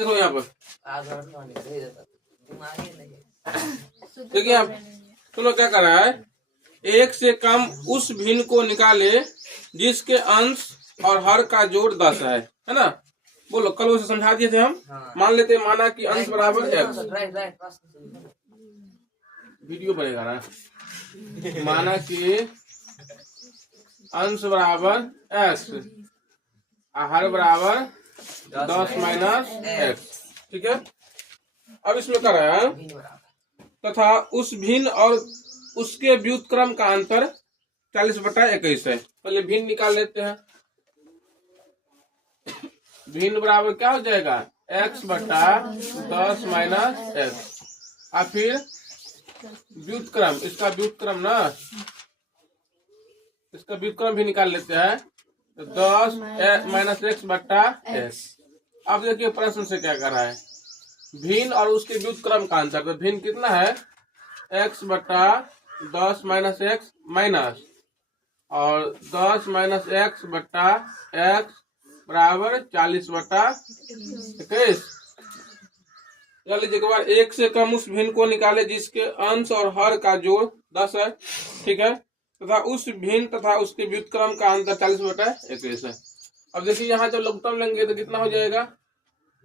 देखो यहाँ पर देखिए आप सुनो क्या कर रहा है, एक से कम उस भिन्न को निकाले जिसके अंश और हर का जोड़ 10 है ना। बोलो कल उसे समझा दिए थे हम। हाँ। मान लेते हैं माना कि अंश बराबर x, वीडियो बनेगा ना। माना कि अंश बराबर x, हर बराबर 10 माइनस x, ठीक है। अब इसमें कर रहा है तथा उस भिन्न और उसके व्युत्क्रम का अंतर 40/21 है। पहले भिन्न निकाल लेते हैं। भिन्न बराबर क्या हो जाएगा, x/10 माइनस x, और फिर व्युत्क्रम, इसका व्युत्क्रम ना, इसका व्युत्क्रम भी निकाल लेते हैं, तो 10 माइनस x/s। अब देखिए प्रश्न से क्या कर रहा है, भिन्न और उसके व्युत्क्रम का अंतर। तो भिन्न कितना है, x/10 माइनस x माइनस, और 10 माइनस x/x बराबर 40/21। लीजिए एक बार, एक से कम उस भिन्न को निकाले जिसके अंश और हर का जोड़ 10 है, ठीक है, तथा उस भिन्न तथा उसके व्युत्क्रम का अंतर 40/21 है। अब देखिए यहाँ जब लघुत्तम लेंगे तो कितना हो जाएगा,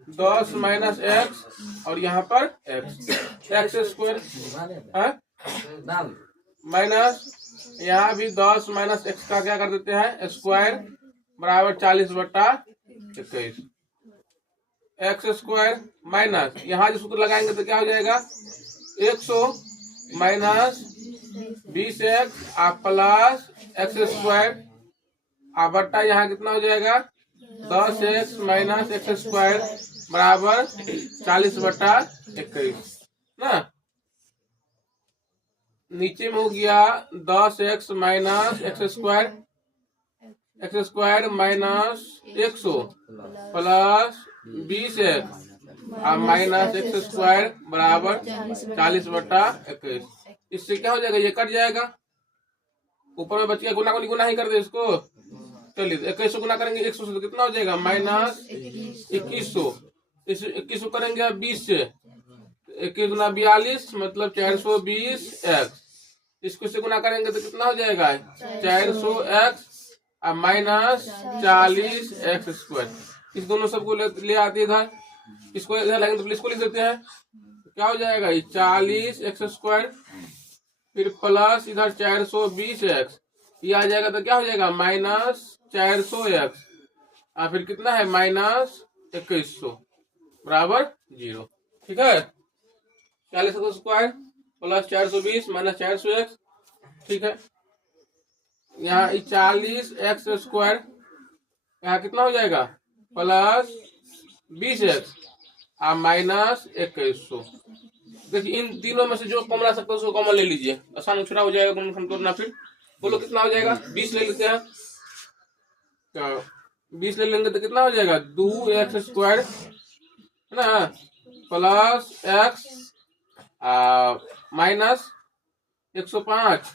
10 माइनस x और यहाँ पर x स्क्वायर माइनस, यहाँ भी 10 माइनस x का क्या कर देते हैं स्क्वायर बराबर 40/21। x स्क्वायर माइनस, यहाँ जो सूत्र लगाएंगे तो क्या हो जाएगा, 100 minus 20x plus x square, बट्टा यहाँ कितना हो जाएगा, 10x माइनस x स्क्वायर बराबर 40/21 ना। नीचे में हो गया 10x minus x square minus 100 plus 20x minus x square बराबर 40/21। इससे क्या हो जाएगा, ये कट जाएगा, ऊपर में बच गया, गुना को गुना ही कर दे इसको। चलिए 2100 गुना करेंगे 100 से तो कितना हो जाएगा, माइनस 2100। इस 2100 करेंगे 20 से, 21 गुना 42 मतलब 420x। इसको से गुना करेंगे तो कितना हो जाएगा, 400x माइनस 40x स्क्वायर। इस दोनों सबको ले आते इधर, इसको इधर लगेंगे तो इसको लिख देते हैं, क्या हो जाएगा, 40x स्क्वायर, फिर प्लस इधर 420x, ये आ जाएगा तो क्या हो जाएगा, माइनस 400x, और फिर कितना है माइनस 2100 बराबर 0, ठीक है। 40x square plus 420 minus 400x, ठीक है। यहाँ 40x स्क्वायर, यहाँ कितना हो जाएगा, प्लस 20x माइनस 2100। देखिए इन तीनों में से जो कॉमन आ सकता है उसको कॉमन ले लीजिए, आसान उछड़ा हो जाएगा गुणनखंड तोड़ना। फिर बोलो कितना हो जाएगा, 20 ले लेते हैं, तो 20 ले लेंगे तो कितना हो जाएगा, 2x स्क्वायर है ना, प्लस x माइनस 105।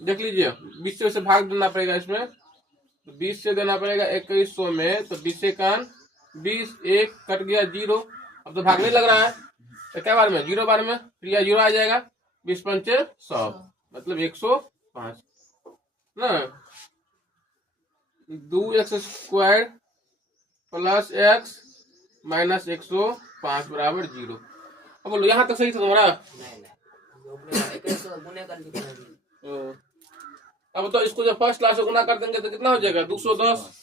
देख लीजिए 20 से भाग देना पड़ेगा इसमें, तो 20 से देना पड़ेगा 2100 में, तो 20 से 20, 1 कट गया 0। अब तो भागने लग रहा है, तो क्या बार में 0 बार में, फिर यह 0 आ जाएगा, 20 पंचे 100 मतलब 105 ना। 2x square plus x minus 105 बराबर 0। अब बोलो यहाँ तक सही था तुम्हारा। अब तो इसको जब फर्स्ट क्लास से गुना कर देंगे तो कितना हो जाएगा, 210।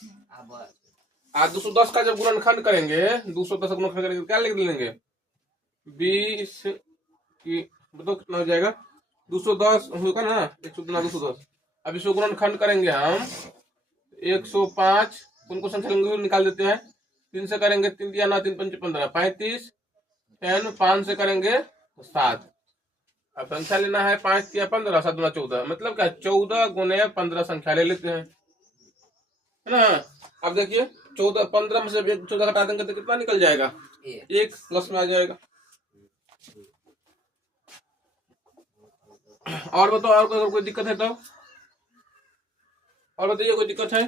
210 का जब गुणनखंड करेंगे, 210 गुणनखंड करेंगे क्या लिख लेंगे, 20 की बताओ कितना हो जाएगा, 210 होगा ना, 100 गुना 210। अब इसको गुणनखंड करेंगे हम 105, उनको संख्या निकाल देते हैं, 3 से करेंगे 3 दिया ना, 3 पंचे 15, 35, 5 से करेंगे 7। अब संख्या लेना है 5 या 15, 7 गुना 14, मतलब क्या 14 गुने 15 संख्या ले लेते हैं, है ना। अब देखिए 15 में से 14 घटा देंगे तो कितना निकल जाएगा, 1 प्लस में आ जाएगा। और बताओ, और अगर कोई दिक्कत है तो और बताइए, कोई दिक्कत है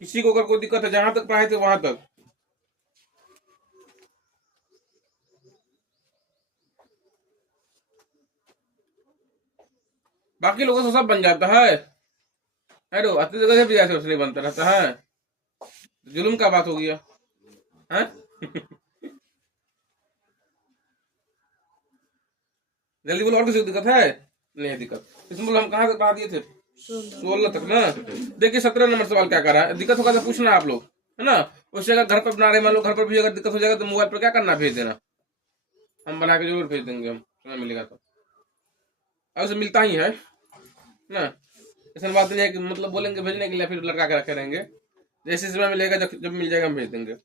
किसी को, अगर कोई दिक्कत है, जहां तक पढ़ाए थे वहां तक। बाकी लोगों से सब बन जाता है। अरे अपनी जगह से भी ऐसे नहीं बनता रहता है, जुल्म का बात हो गया है। जल्दी बोलो, और किसी को दिक्कत है? नहीं है दिक्कत। इसमें हम कहाँ तक पढ़ा दिए थे? 16 तक ना। देखिए 17 नंबर सवाल क्या कर रहा है, दिक्कत होगा तो पूछना आप लोग, है ना। उससे अगर घर पर बना रहे, मान लो घर पर भी अगर दिक्कत हो जाएगा तो मोबाइल पर क्या करना, भेज देना, हम बना के जरूर भेज देंगे, हम समय मिलेगा तो। अब उसे मिलता ही है ना, ऐसा बात नहीं है कि मतलब बोलेंगे भेजने के लिए फिर लड़का के रखे रहेंगे। जैसे समय मिलेगा, जब मिल जाएगा हम भेज देंगे।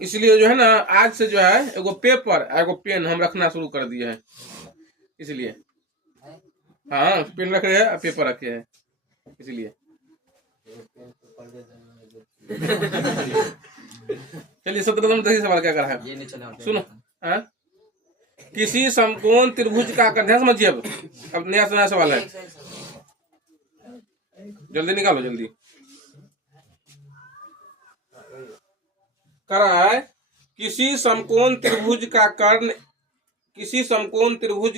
इसलिए जो है ना, आज से जो है एगो पेपर एगो पेन हम रखना शुरू कर दिए हैं। इसलिए हाँ, पेन रख रहे हैं, पेपर रखे हैं, इसलिए। चलिए 17 नंबर सवाल क्या कर रहा है, सुनो। किसी समकोण त्रिभुज का आकार, ध्यान समझिए। अब नया सवाल है, जल्दी निकालो जल्दी। कर रहा है किसी समकोण त्रिभुज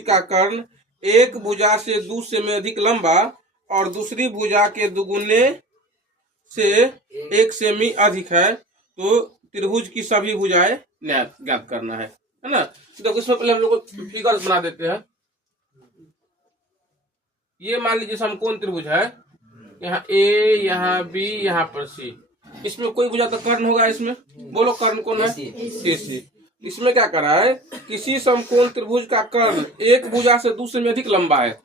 का कर्ण एक भुजा से 2 सेमी अधिक लंबा और दूसरी भुजा के दुगुने से 1 सेमी अधिक है, तो त्रिभुज की सभी भुजाएं ज्ञात करना है ना। तो इसमें पहले हम लोग फिगर बना देते हैं। ये मान लीजिए समकोण त्रिभुज है, यहाँ ए, यहाँ बी, यहाँ पर सी। इसमें कोई भुजा तो कर्ण होगा, इसमें बोलो कर्ण कौन है? AC। इसमें क्या करा है, किसी समकोण त्रिभुज का कर्ण एक भुजा से 2 सेमी अधिक लंबा है।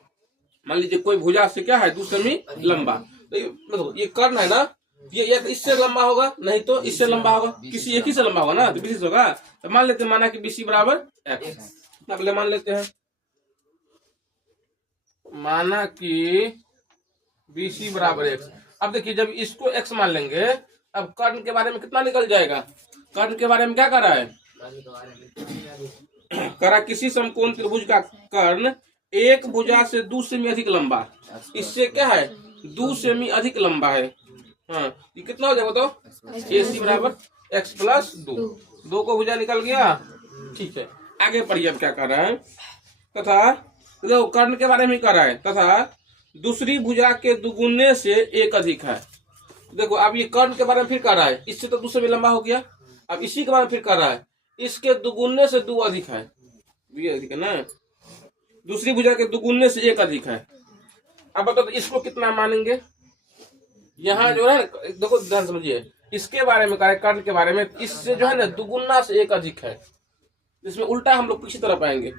मान लीजिए कोई भुजा से क्या है, 2 सेमी लंबा, तो ये कर्ण है ना, ये तो इससे लंबा होगा, नहीं तो इससे लंबा होगा, किसी एक ही से लंबा होगा ना, तो BC से होगा। तो मान लेते हैं, माना कि BC बराबर x, अगले मान लेते हैं, माना कि BC बराबर x। अब देखिए जब इसको x मान लेंगे, अब कर्ण के बारे में कितना निकल जाएगा। कर्ण के बारे में क्या करा है, करा किसी समकोण त्रिभुज का कर्ण एक भुजा से 2 सेमी अधिक लंबा, इससे क्या है 2 सेमी अधिक लंबा है। हाँ, ये कितना हो जाएगा तो AC बराबर x प्लस 2 को भुजा निकल गया। ठीक है, आगे पढ़िए अब क्या कर रहा है। तथा देखो कर्ण के बारे में कर रहा है, तथा दूसरी भुजा के दुगुने से 1 अधिक है। देखो अब ये कर्ण के बारे में फिर कर रहा है, इससे तो 2 सेमी लंबा हो गया। अब इसी के बारे में फिर कर रहा है, इसके दुगुने से 2 अधिक है, ये अधिक है ना, दूसरी भुजा के दुगुने से 1 अधिक है। अब बताओ तो इसको कितना मानेंगे। यहाँ जो है देखो ध्यान समझिए, इसके बारे में करें कर्ण के बारे में, इससे जो है ना दुगुना से 1 अधिक है। इसमें उल्टा हम लोग पीछे तरफ आएंगे।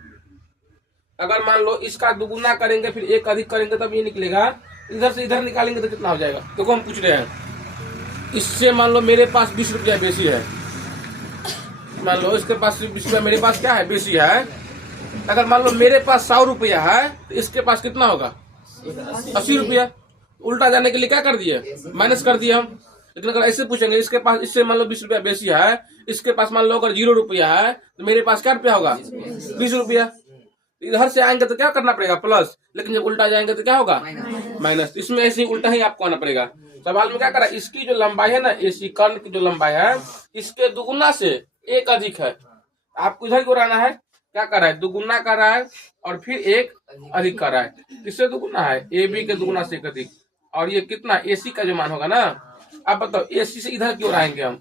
अगर मान लो इसका दुगुना करेंगे फिर 1 अधिक करेंगे तब ये निकलेगा, इधर से इधर निकालेंगे तो कितना हो जाएगा। देखो हम पूछ रहे हैं, इससे मान लो मेरे पास 20 रुपया बेसी है, मान लो इसके पास 20 रुपया मेरे पास क्या है बेसी है। अगर मान लो मेरे पास 100 रुपया है तो इसके पास कितना होगा 80 रुपया। उल्टा जाने के लिए क्या कर दिए, माइनस कर दिए हम। लेकिन अगर ऐसे पूछेंगे, इसके पास इससे मान लो 20 रुपया बेसी है, इसके पास मान लो अगर 0 रुपया है तो मेरे पास क्या रुपया होगा 20 रुपया। इधर से आएंगे तो क्या करना पड़ेगा प्लस, लेकिन जब उल्टा जाएंगे तो क्या होगा माइनस। इसमें ऐसे ही उल्टा ही आपको आना पड़ेगा। सवाल में क्या करा, इसकी जो लंबाई है ना, AC कर्ण की जो लंबाई है, इसके दुगुना से 1 अधिक है। आपको इधर क्यों रहना है, क्या कर रहा है दुगुना कर रहा है और फिर 1 अधिक कर रहा है। किससे दुगुना है, AB के दुगुना से 1 अधिक, और ये कितना AC का जो मान होगा ना। अब बताओ AC से इधर क्यों आएंगे हम,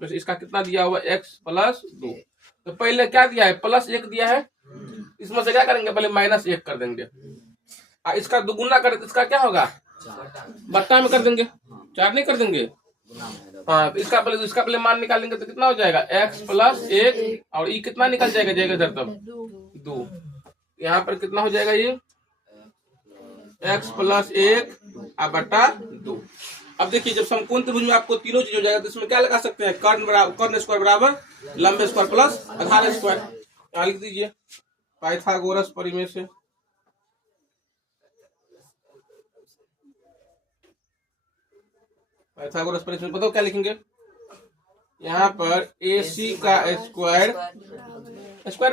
तो इसका कितना दिया हुआ x प्लस 2। तो पहले क्या दिया है प्लस 1 दिया है, इसमें से क्या करेंगे पहले -1 कर देंगे। इसका दुगुना कर, इसका क्या होगा बट्टा में कर देंगे, 4 नहीं कर देंगे। हाँ, तो इसका पहले मान निकालेंगे तो कितना हो जाएगा x प्लस 1, और ये कितना निकल जाएगा इधर तब 2। यहाँ पर कितना हो जाएगा ये x प्लस 1 बटा 2। अब देखिए जब समकोण त्रिभुज में आपको तीनों चीज हो जाएगा तो इसमें क्या लगा सकते हैं, कर्ण स्क्वायर बराबर लंबे स्क्वायर प्लस आधार स्क्वायर। यहाँ लिख दीजिए पाइथागोरस परिमेय से। पाइथागोरस परिमेय से बताओ क्या लिखेंगे, यहाँ पर AC का स्क्वायर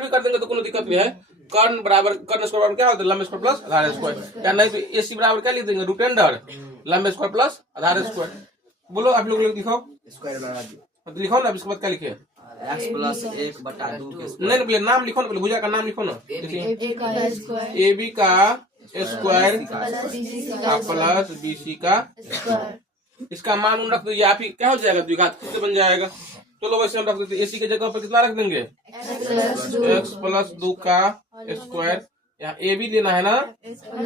भी कर देंगे तो कोई दिक्कत नहीं है। कर्ण स्क्वायर बराबर क्या होता है लंबे स्क्वायर प्लस आधार स्क्वायर, या नहीं तो AC बराबर क्या लिख देंगे √अंडर लंबे स्क्वायर प्लस आधार स्क्वायर। बोलो आप लोग लिखो स्क्वायर बराबर लिखो ना, इसके बाद क्या लिखे x प्लस 1 बटा 2 नहीं, पहले नाम लिखो ना, पहले भुजा का नाम लिखो ना। देखिए AB का स्क्वायर प्लस BC का। इसका मान उन रख दीजिए आप ही, क्या हो जाएगा, द्विघात खुद से बन जाएगा। चलो वैसे हम रख देते AC की जगह पर कितना रख देंगे, x प्लस 2 का स्क्वायर। यहाँ A भी लेना है ना,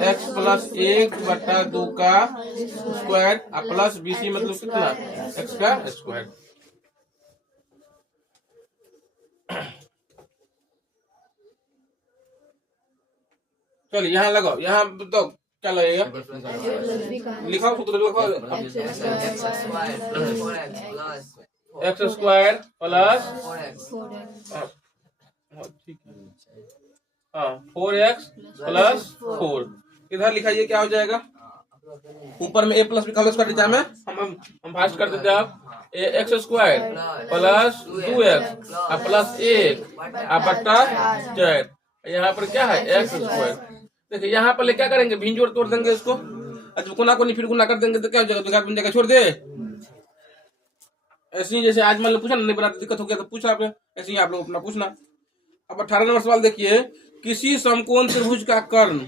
x प्लस 1/2 का स्क्वायर प्लस BC मतलब कितना, x का स्क्वायर। चलिए यहाँ लगाओ, यहाँ तो क्या लगेगा, लिखो सूत्र लिखो, x square plus 4x plus 4। इधर लिखाइए क्या हो जाएगा, ऊपर में a प्लस भी खाली कर दीजिए, हम फास्ट कर देते हैं। आप x square plus 2x plus 1 बट्टा 4। यहाँ पर क्या है x स्क्वायर। देखिए यहाँ पर क्या करेंगे, भिन्न जोड़ तोड़ देंगे इसको, अच्छा गुना को नहीं फिर गुना कर देंगे तो क्या हो जाएगा, द्विघात बन जाएगा, छोड़ दे। ऐसे ही जैसे आज मान लो पूछा नहीं बनाते, दिक्कत हो गया तो पूछा आपने, ऐसे ही आप लोग अपना पूछना। अब 18 नंबर सवाल देखिए, किसी समकोण त्रिभुज का कर्ण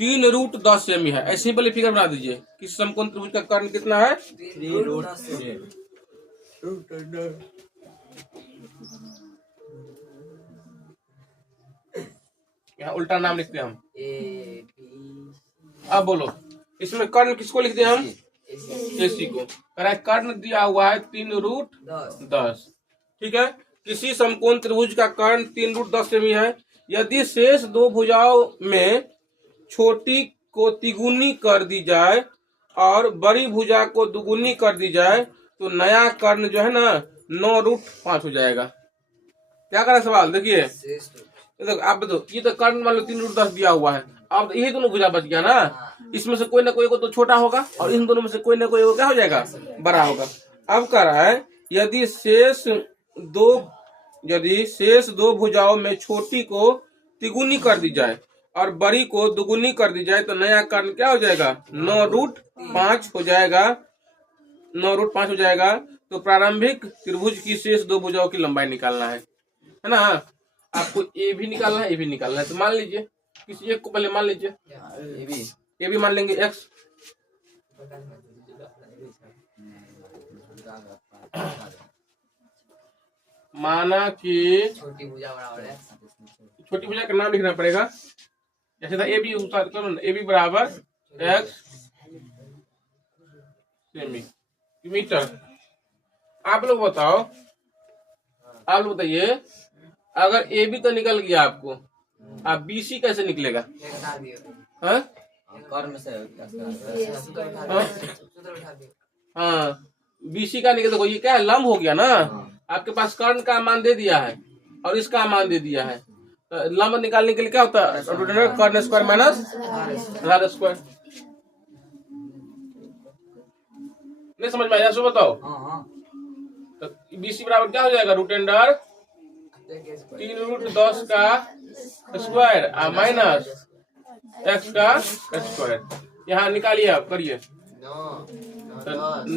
3√10 सेमी है। ऐसे ही पहले फिगर बना दीजिए, किसी समकोण त्रिभुज का कर्ण कितना है, 3√10। यहाँ उल्टा नाम लिखते हैं हम। अब बोलो इसमें कर्ण किसको लिखते हैं हम, AC को। कर्ण दिया हुआ है 3√10, ठीक है। किसी समकोण त्रिभुज का कर्ण 3√10 सेमी है। यदि शेष दो भुजाओं में छोटी को तिगुनी कर दी जाए और बड़ी भुजा को दुगुनी कर दी जाए तो नया कर्ण जो है ना 9√5 हो जाएगा। क्या करें सवाल, देखिए आप बताओ, ये तो कर्ण मान लो 3√10 दिया हुआ है, अब यही दोनों भुजा बच गया ना, इसमें से कोई ना कोई को तो छोटा होगा और इन दोनों में से कोई ना कोई क्या हो जाएगा, बड़ा होगा। अब कह रहा है यदि शेष दो भुजाओं में छोटी को तिगुनी कर दी जाए और बड़ी को दुगुनी कर दी जाए तो नया कर्ण क्या हो जाएगा, 9√5 हो जाएगा, 9√5 हो जाएगा। तो प्रारंभिक त्रिभुज की शेष दो भुजाओं की लंबाई निकालना है ना। आपको ए भी निकालना है, ए भी निकालना है, तो मान लीजिए किसी एक को पहले मान लीजिए, ए भी मान लेंगे x। माना कि छोटी भुजा बराबर है, छोटी भुजा का नाम लिखना पड़ेगा, जैसे था ए बी, ए बी बराबर x सेमी मीटर। आप लोग बताओ, आप लोग बताइए, अगर ए बी तो निकल गया आपको, आप BC कैसे निकलेगा, हाँ BC का निकल, देखो ये क्या है, लंब हो गया ना। आपके पास कर्ण का मान दे दिया है और इसका मान दे दिया है, तो लंब निकालने के लिए क्या होता है, कर्ण स्क्वायर माइनस आधार स्क्वायर। नहीं समझ में आया, सो बताओ। तो BC बराबर क्या हो जाएगा, √3√10 का स्क्वायर माइनस x का स्क्वायर। यहाँ निकालिए आप, करिए,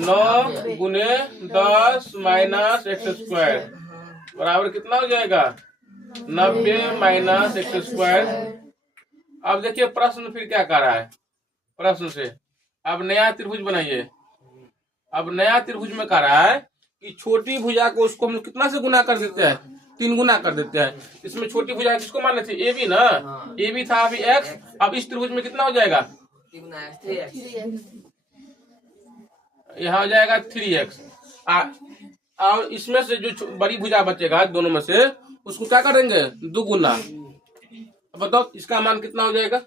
9 गुने 10 माइनस x स्क्वायर बराबर कितना हो जाएगा, 90 माइनस x स्क्वायर। अब देखिए प्रश्न फिर क्या कर रहा है, प्रश्न से अब नया त्रिभुज बनाइए। अब नया त्रिभुज में कह रहा है कि छोटी भुजा को उसको हम कितना से गुना कर देते हैं, 3 गुना कर देते हैं। इसमें छोटी भुजा किसको मानना चाहिए, ए बी ना, ए बी था अभी x, अब इस त्रिभुज में कितना हो जाएगा, यहाँ हो जाएगा 3x। और इसमें से जो बड़ी भुजा बचेगा दोनों में से, उसको क्या करेंगे, 2 गुना। अब बताओ इसका मान कितना हो जाएगा,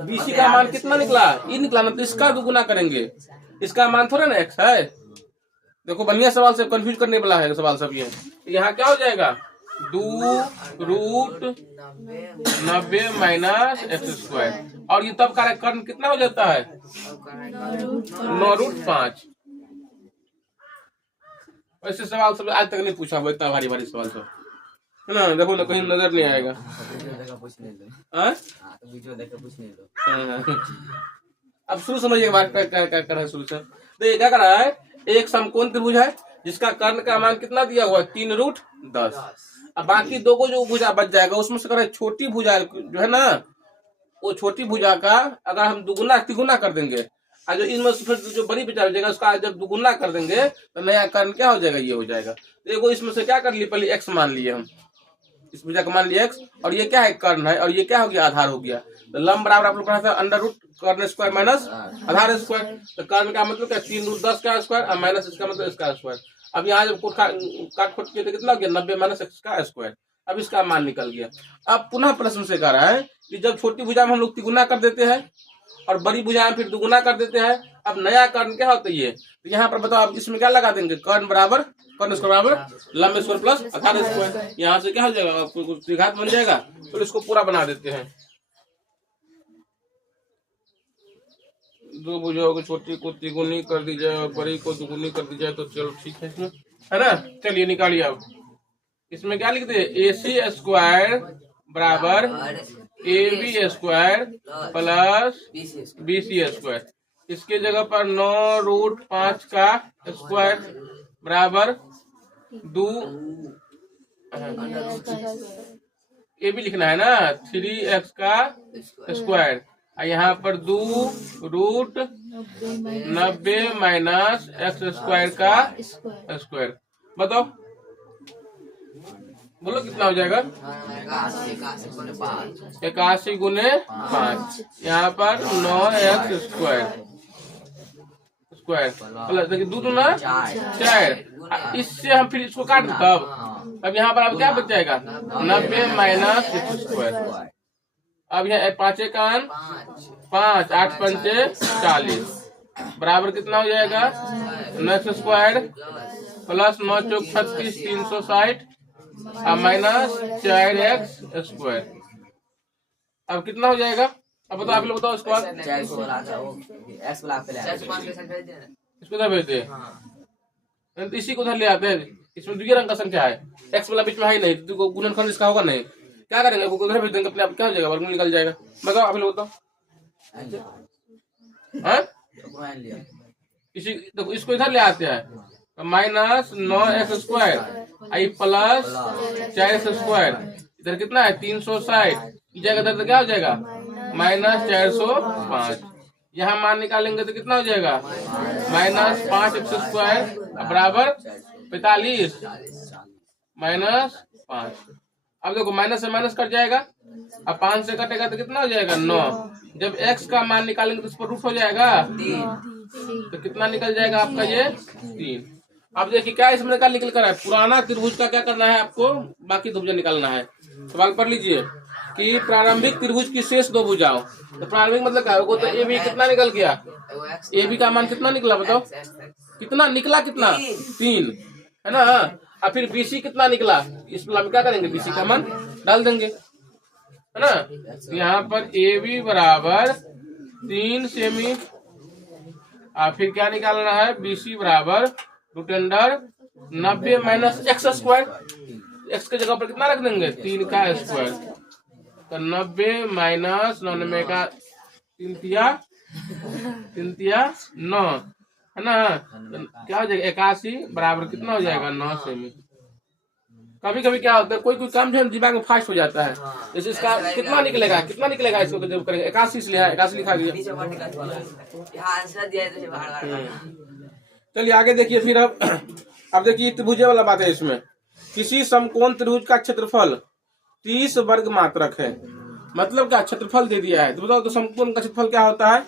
BC का मान कितना निकला, ये निकला ना, तो इसका 2 गुना करेंगे, इसका मान थोड़ा ना x है। देखो बढ़िया सवाल से कंफ्यूज करने वाला है सवाल सब ये। यहाँ क्या हो जाएगा, 2√90 माइनस x स्क्वायर, और ये तब का कर्ण कितना हो जाता है, 9√5। ऐसे सवाल सब आज तक नहीं पूछा हुआ, इतना भारी भारी सवाल सब है ना। देखो ना कहीं नजर नहीं आएगा। अब शुरू समझिए बात क्या कर रहा है, शुरू से देखिए क्या कर रहा है। एक समकोण त्रिभुज है जिसका कर्ण का मान कितना दिया हुआ है, 3√10। अब बाकी दो को जो भुजा बच जाएगा उसमें से करें छोटी भुजा जो है ना, वो छोटी भुजा का अगर हम दुगुना तिगुना कर देंगे और जो इनमें से फिर जो बड़ी भुजा हो जाएगा उसका जब दुगुना कर देंगे तो नया कर्ण क्या हो जाएगा, ये हो जाएगा। तो देखो इसमें से क्या कर लिए, पहले एक्स मान लिए हम, इस भुजा का मान लिया एक्स, और ये क्या है कर्ण है, और ये क्या हो गया आधार हो गया। तो लंब बराबर आप लोग पढ़ा था अंडर रूट कर्ण स्क्वायर माइनस आधार स्क्वायर। तो कर्ण का मतलब क्या, 3 रूट 10 का स्क्वायर और माइनस इसका मतलब इसका स्क्वायर। अब यहाँ जब काट खोट किया तो कितना हो गया, 90 माइनस एक्स का स्क्वायर। अब इसका मान निकल गया। अब पुनः प्रश्न से कह रहा है कि जब छोटी भुजा में हम लोग तिगुना कर देते हैं और बड़ी भुजा में फिर दुगुना कर देते हैं, अब नया कर्ण क्या होता है ये, तो यहाँ पर बताओ आप इसमें क्या लगा देंगे, कर्ण बराबर कर्ण स्क्वायर बराबर लंब स्क्वायर प्लस आधार स्क्वायर। यहाँ से क्या हो जाएगा, आपको कुछ द्विघात बन जाएगा। तो इसको पूरा बना देते हैं। दो भुजाओं को छोटी को तिगुनी कर दी जाए और बड़ी को दुगुनी कर दी जाए तो चलो ठीक है इसमें, है ना। चलिए निकालिए आप। इसमें क्या लिखते हैं, AC स्क्वायर बराबर AB square plus BC square. इसके जगह पर 9 रूट 5 का स्क्वायर बराबर 2 AB लिखना है ना, 3x का स्क्वायर, यहाँ पर 2 रूट 90 माइनस एक्स स्क्वायर का स्क्वायर। बताओ बोलो कितना हो जाएगा, 81 गुने 5, यहाँ पर 9x स्क्वायर प्लस देखिए 2 दूना 4। इससे हम फिर इसको काट तब अब यहाँ पर अब क्या बच जाएगा, 90 माइनस एक्स स्क्वायर। अब यहाँ 5 कान 5, 8 पंचे 40 बराबर कितना हो जाएगा, 9 स्क्वायर प्लस 9 चौक 36 360 माइनस 4x स्क्वायर। अब कितना हो जाएगा, अब बताओ आप लोग बताओ इसको। इसको उधर भेजते हैं, इसी को उधर ले आते हैं। इसमें द्वितीय रंग का संख्या है, एक्स वाला बीच में है ही नहीं, तो गुणनखंड इसका होगा नहीं। क्या करेंगे, उधर भेज देंगे, अपने आप क्या हो जाएगा, वर्गमूल निकल जाएगा। बताओ आप लोग बताओ। इसी देखो इसको इधर ले आते हैं, माइनस 9x स्क्वायर आई प्लस 4x स्क्वायर, इधर कितना है 360 की जगह इधर तो क्या हो जाएगा माइनस 405। यहाँ मान निकालेंगे तो कितना हो जाएगा, माइनस 5x स्क्वायर बराबर 45 माइनस 5। अब देखो माइनस से माइनस कट जाएगा, अब 5 से कटेगा तो कितना हो जाएगा 9। जब x का मान निकालेंगे तो इस पर रूट हो जाएगा 3, तो कितना निकल जाएगा आपका ये 3। अब देखिए क्या इसमें निकल कर है, पुराना त्रिभुज का क्या करना है आपको, बाकी दो भुजा निकालना है। सवाल पढ़ लीजिए कि प्रारंभिक त्रिभुज की शेष दो भुजाओं, तो प्रारंभिक मतलब क्या होगा, तो ए बी कितना निकल गया, ए बी का मान कितना निकला बताओ, कितना निकला, कितना 3 है ना। और फिर BC कितना निकला, इस पर हम क्या करेंगे, BC का मान डाल देंगे, है ना। तो यहाँ पर AB बराबर 3 सेमी, और फिर क्या निकालना है, BC बराबर root under 90 minus x square. X के जगह पर कितना रख देंगे, 3 का स्क्वायर, तो 90 माइनस 99 का 3 तिया 9 है ना। तो क्या हो जाएगा 81 बराबर कितना हो जाएगा 9 सेमी। कभी कभी क्या होता है, कोई काम जो है दिमाग में फास्ट हो जाता है, जैसे इसका कितना निकलेगा इसको जब करेंगे 81 इसलिए 81 लिखा गया। चलिए आगे देखिए फिर। अब देखिए त्रिभुज वाला बात है, इसमें किसी समकोण त्रिभुज का क्षेत्रफल 30 वर्ग मात्रक है, मतलब क्या क्षेत्रफल दे दिया है। तो बताओ तो समकोण का क्षेत्रफल क्या होता है,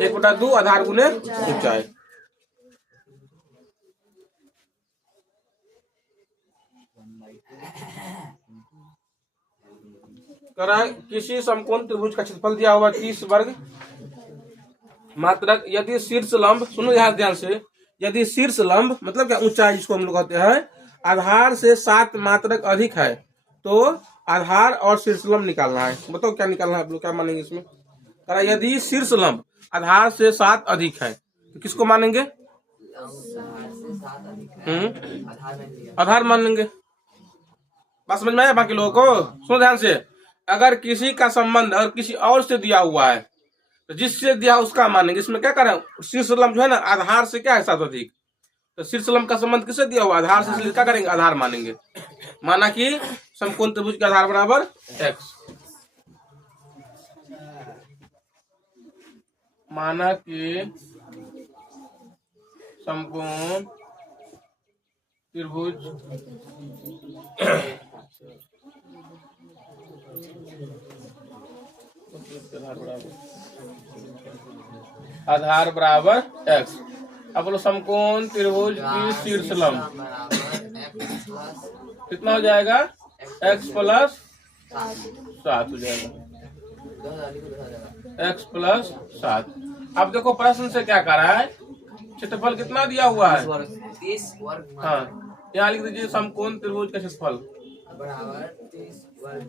1/2 आधार गुने ऊंचाई। किसी समकोण त्रिभुज का क्षेत्रफल दिया हुआ 30 वर्ग मात्रक, यदि शीर्ष लंब, सुनो यहाँ ध्यान से, यदि शीर्ष लंब मतलब क्या ऊंचाई जिसको हम लोग कहते हैं, आधार से 7 मात्रक अधिक है, तो आधार और शीर्ष लंब निकालना है। बताओ क्या निकालना है, आप लोग क्या मानेंगे इसमें। यदि शीर्ष लंब आधार से 7 अधिक है तो किसको मानेंगे, आधार मान लेंगे। बात समझ में आया बाकी लोगों को, सुनो ध्यान से। अगर किसी का संबंध अगर किसी और से दिया हुआ है तो जिससे दिया उसका मानेंगे। इसमें क्या करें, शीर्ष लंब जो है ना आधार से क्या है 7 अधिक, तो शीर्ष लंब का संबंध किससे दिया हुआ? आधार से, इसलिए क्या करेंगे? आधार मानेंगे। माना कि समकोण त्रिभुज का आधार बराबर x। माना कि समकोण त्रिभुज आधार बराबर x। अब बोलो समकोण त्रिभुज की शीर्ष लंब कितना हो जाएगा? x प्लस 7 हो जाएगा, x प्लस 7। अब देखो प्रश्न से क्या कर रहा है, क्षेत्रफल कितना दिया हुआ है? 30 वर्ग। हाँ, यहाँ लिख दीजिए समकोण त्रिभुज का क्षेत्रफल बराबर 30 वर्ग।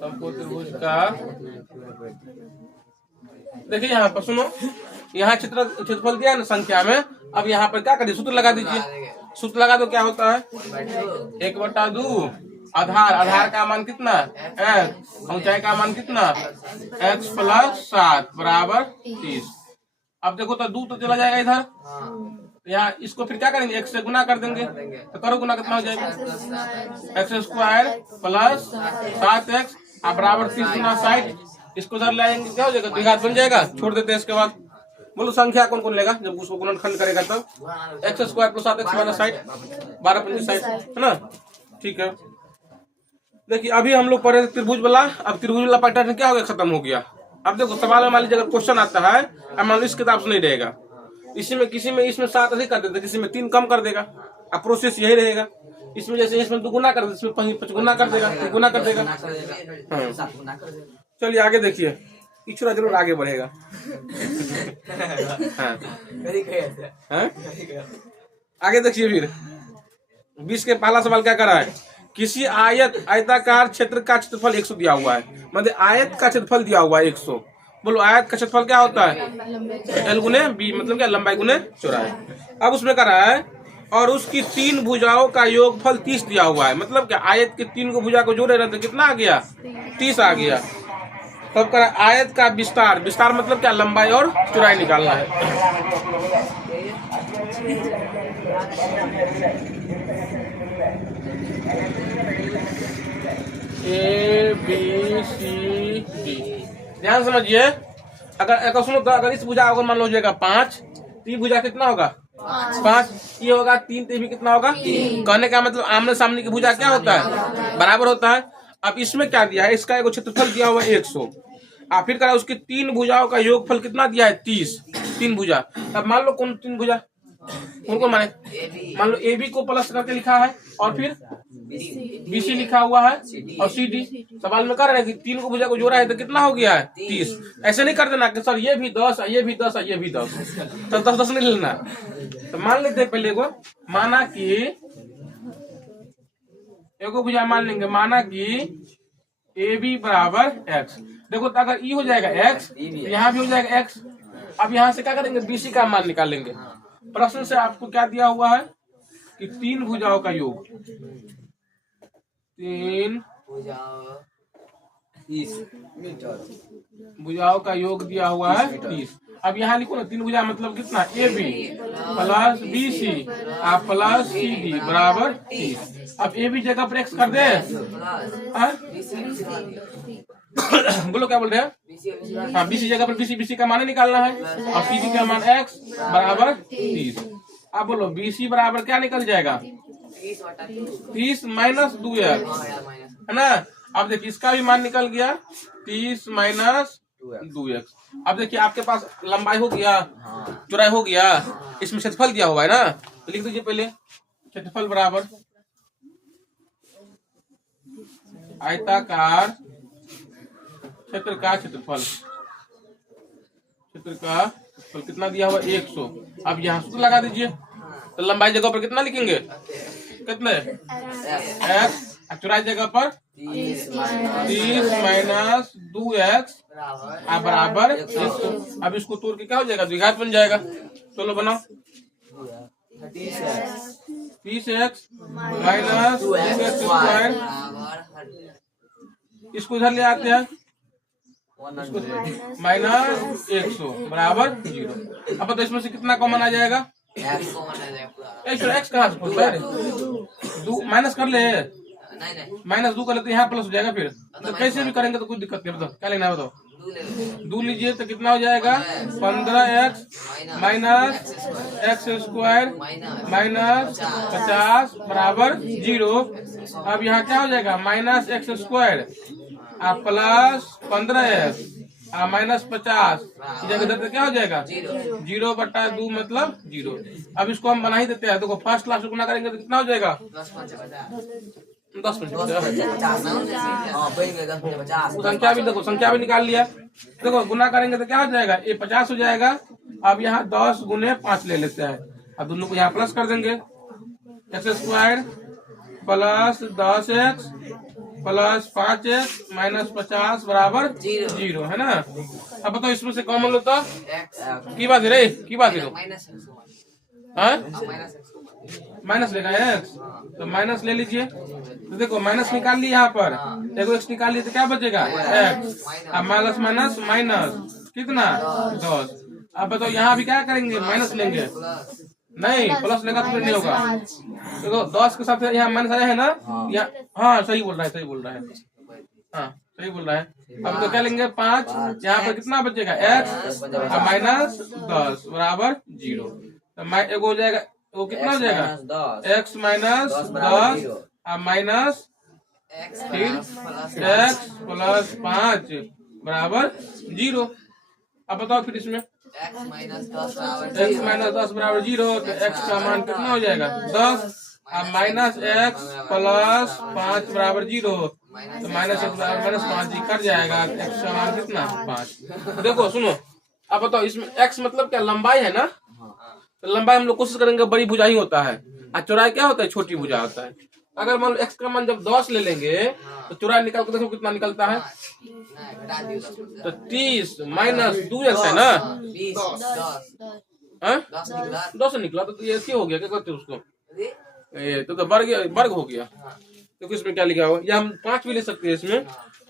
समकोण त्रिभुज का। देखिए यहाँ पर सुनो, यहाँ क्षेत्रफल दिया है ना संख्या में। अब यहाँ पर क्या करिए? सूत्र लगा दीजिए। सूत्र लगा दो, क्या होता है? 1/2 आधार का मान कितना? x। ऊंचाई का मान कितना? x प्लस 7 बराबर 30। अब देखो तो 2 तो चला जाएगा इधर। यहाँ इसको फिर क्या करेंगे? x से गुना कर देंगे। तो करो गुना, कितना हो जाएगा? x² प्लस 7x बराबर 30 गुना 60। इसको उधर लाएंगे, क्या हो जाएगा? द्विघात बन जाएगा। छोड़ देते हैं इसके बाद। बोलो संख्या कौन कौन लेगा जब उसको गुणनखंड करेगा तब? x² प्लस 7x माइनस 60, 12×5 60 है ना। ठीक है, देखिए अभी हम लोग पढ़े त्रिभुज वाला। अब त्रिभुज वाला पैटर्न क्या हो गया? खत्म हो गया। अब देखो सवाल में मान लीजिए अगर क्वेश्चन आता है, अब मान लो इस किताब से नहीं रहेगा, इसी में किसी में इसमें 7 अधिक कर देता, किसी में 3 कम कर देगा। अब प्रोसेस यही रहेगा। इसमें जैसे इसमें 2 गुना कर देगा, इसमें 5 गुना कर देगा, 3 गुना कर देगा। चलिए आगे देखिए, इच्छुरा जरूर आगे बढ़ेगा। हाँ? आगे देखिए फिर 20 के पहला सवाल क्या करा है? किसी आयताकार क्षेत्र का क्षेत्रफल 100 दिया हुआ है। मतलब आयत का क्षेत्रफल दिया हुआ है 100। बोलो आयत का क्षेत्रफल क्या होता है? L गुने B, मतलब क्या? लंबाई गुने चौड़ाई। अब उसमें करा है और उसकी 3 भुजाओं का योगफल 30 दिया हुआ है। मतलब क्या? आयत के 3 को भुजा को जोड़े ना तो कितना आ गया? 30 आ गया। तब करा आयत का विस्तार। विस्तार मतलब क्या? लंबाई और चौड़ाई निकालना है। A B C D। ध्यान समझिए, अगर सुनो तो अगर इस भुजा अगर मान लो जाएगा 5, तो ये भुजा कितना होगा? 5। ये होगा 3, तो भी कितना होगा? 3। कहने का मतलब आमने सामने की भुजा क्या होता है? बराबर होता है। अब इसमें क्या दिया है? इसका एक क्षेत्रफल दिया हुआ है 100। फिर करा उसकी 3 भुजाओं का योगफल कितना दिया है? 30। 3 भुजा। अब मान लो कौन 3 भुजा? उनको माने मान लो AB को प्लस करके लिखा है और फिर BC लिखा हुआ है और CD। सवाल में कर रहे हैं कि 3 को भुजा को जोड़ा है तो कितना हो गया है? 30। ऐसे नहीं कर देना कि सर ये भी 10, ये भी 10, ये भी 10, तो 10 नहीं लेना। तो मान लेते हैं पहले को, माना कि एगो भुजा मान लेंगे, माना कि AB बराबर x। देखो तो अगर E हो जाएगा x, यहाँ भी हो जाएगा x। अब यहाँ से क्या करेंगे? BC का मान निकालेंगे। प्रश्न से आपको क्या दिया हुआ है कि 3 भुजाओं का योग, 3 भुजाओं का योग दिया हुआ है 30। अब यहाँ लिखो ना 3 भुजा मतलब कितना? AB plus BC plus CD बराबर 30। अब AB जगह पर x कर दे। बोलो क्या बोल रहे हैं? हाँ, BC जगह पर BC का मान निकालना है और CD का मान x बराबर 30। अब बोलो BC बराबर क्या निकल जाएगा? 30 माइनस 2x, है ना। अब देखिए इसका भी मान निकल गया 30 माइनस 2x। अब देखिए आपके पास लंबाई हो गया, चौड़ाई हो गया, इसमें क्षेत्रफल दिया हुआ है ना, तो लिख दीजिए पहले क्षेत्रफल बराबर आयताकार क्षेत्र का क्षेत्रफल। क्षेत्र का क्षेत्रफल कितना दिया हुआ? 100। अब यहाँ सूत्र लगा दीजिए। तो लंबाई जगह पर कितना लिखेंगे? कितने? x। चौड़ाई जगह पर 30 माइनस 2x बराबर 100। अब इसको तोड़ के क्या हो जाएगा? द्विघात बन जाएगा। चलो बनाओ। 30x minus 2x²। इसको इधर ले आते हैं, माइनस 100 बराबर 0। अब तो इसमें से कितना कॉमन आ जाएगा? एक्स कॉमन आ जाएगा पूरा। एक्स कहाँ से खोलता है? दो माइनस कर ले, नहीं नहीं माइनस 2 कर लेते यहाँ प्लस हो जाएगा। फिर तो कैसे भी करेंगे तो कुछ दिक्कत नहीं। बताओ क्या लेना है, बताओ। 2 ले लो। 2 लीजिए तो कितना हो जाएगा? 15x minus x square minus 50 बराबर 0। अब यहाँ क्या हो जाएगा? Minus x square plus 15x minus 50 की जगह देते क्या हो जाएगा? 0/2 मतलब 0। अब इसको हम बना ही देते हैं। देखो फर्स्ट क्लास गुना करेंगे तो कितना हो जाएगा? 10 संख्या भी देखो, संख्या भी निकाल लिया। देखो गुना करेंगे तो क्या हो जाएगा? ये 50 हो जाएगा। अब यहाँ 10 गुने 5 ले लेते हैं। अब दोनों को यहाँ प्लस कर देंगे। X square plus 10x plus 5x minus 50 बराबर 0 है ना। अब बताओ इसमें से कॉमन लो तो की बात है रे, की बात है माइनस माइनस लेगा एक्स, तो माइनस ले लीजिए। तो देखो माइनस निकाल लिया यहाँ पर, देखो एक्स निकाल लिए तो क्या बचेगा? एक्स। अब माइनस माइनस माइनस कितना? 10। अब बताओ यहाँ भी क्या करेंगे? माइनस लेंगे, नहीं प्लस लेगा तो फिर नहीं होगा। देखो 10 के साथ यहाँ माइनस आया है ना, यहाँ हाँ सही बोल रहा है, सही बोल रहा है, हाँ सही बोल रहा है। अब तो क्या लेंगे? 5। यहाँ पर कितना बचेगा? एक्स माइनस 10 बराबर 0। तो एक हो जाएगा, वो कितना हो जाएगा? एक्स माइनस 10 माइनस फिर एक्स प्लस 5 बराबर 0। अब बताओ फिर इसमें एक्स माइनस 10 बराबर 0। तो एक्स का मान कितना हो जाएगा? 10 माइनस एक्स प्लस 5 बराबर 0। तो माइनस एक्स बराबर माइनस 5 कट जाएगा। एक्स का मान कितना? 5। देखो सुनो, अब बताओ इसमें एक्स मतलब क्या? लंबाई है ना। तो लंबाई हम लोग कोशिश करेंगे बड़ी भुजा ही होता है, और चौड़ाई क्या होता है? छोटी भुजा होता है। अगर मान लो एक्स का मान जब 10 ले लेंगे तो चौड़ाई निकाल के देखो कितना निकलता है। तो 30 माइनस 2x है ना, 10 निकला। तो ये हो गया, क्या कहते हैं उसको? ये तो वर्ग हो गया। देखो इसमें क्या लिखा हुआ है, या हम 5 भी ले सकते हैं इसमें,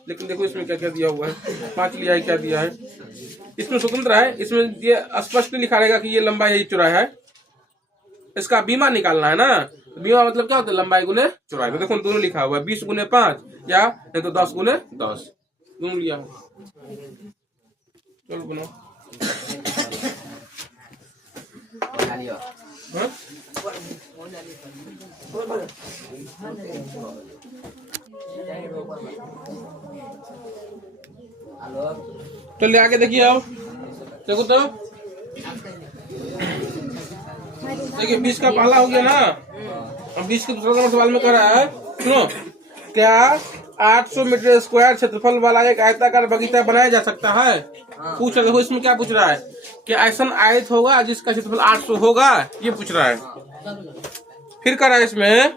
लेकिन देखो इसमें क्या क्या दिया हुआ है। 5 लिया है, क्या दिया है इसमें? स्वतंत्र है। इसमें ये स्पष्ट लिखा रहेगा कि ये लंबाई है, ये चौड़ाई है। इसका बीमा निकालना है ना। बीमा मतलब क्या होता है? लंबाई गुने चौड़ाई। तो देखो दोनों लिखा हुआ है, 20 गुने 5 या नहीं तो 10 गुने 10 दोनों लिया है। चलो बनाओ। चलिए आगे देखिए। आओ देखो तो, देखिए 20 का पहला हो गया ना। अब 20 के दूसरा नंबर सवाल में कह रहा है, सुनो, क्या 800 मीटर स्क्वायर क्षेत्रफल वाला एक आयताकार बगीचा बनाया जा सकता है? पूछ रहा है। इसमें क्या पूछ रहा है? क्या ऐसा आयत होगा जिसका क्षेत्रफल 800 होगा? ये पूछ रहा है। फिर कह रहा है इसमें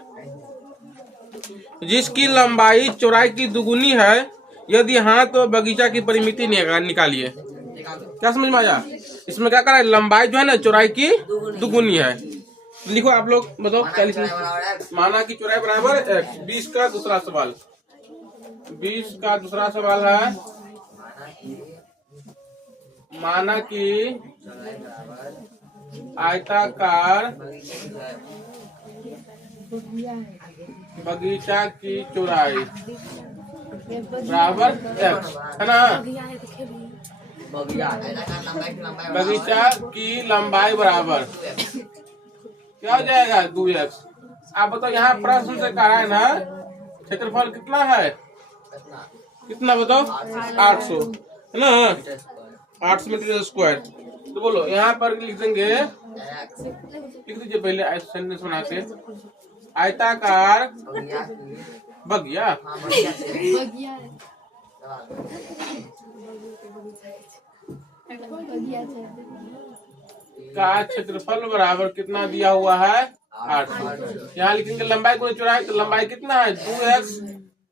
जिसकी लंबाई चौड़ाई की दुगुनी है, यदि हाँ तो बगीचा की परिमिति निकालिए। क्या समझ में आया? इसमें क्या कर रहा है? लंबाई जो है ना चौड़ाई की दुगुनी है। लिखो आप लोग, बताओ क्या लिखना? माना की चौड़ाई बराबर x। 20 का दूसरा सवाल, 20 का दूसरा सवाल है, माना की आयताकार बगीचा की चौड़ाई बराबर x है ना। बगीचा की लंबाई बराबर क्या हो जाएगा? 2x। आप बताओ यहाँ प्रश्न से कहा है ना क्षेत्रफल कितना है? कितना बताओ? 800 है ना, 800 मीटर स्क्वायर। तो बोलो यहाँ पर लिख देंगे, लिख दीजिए पहले सेंटेंस बना के, आयताकार बगिया का क्षेत्रफल बराबर कितना दिया हुआ है? 800। यहाँ लिखेंगे लंबाई गुने चौड़ाई। तो लंबाई कितना है? 2x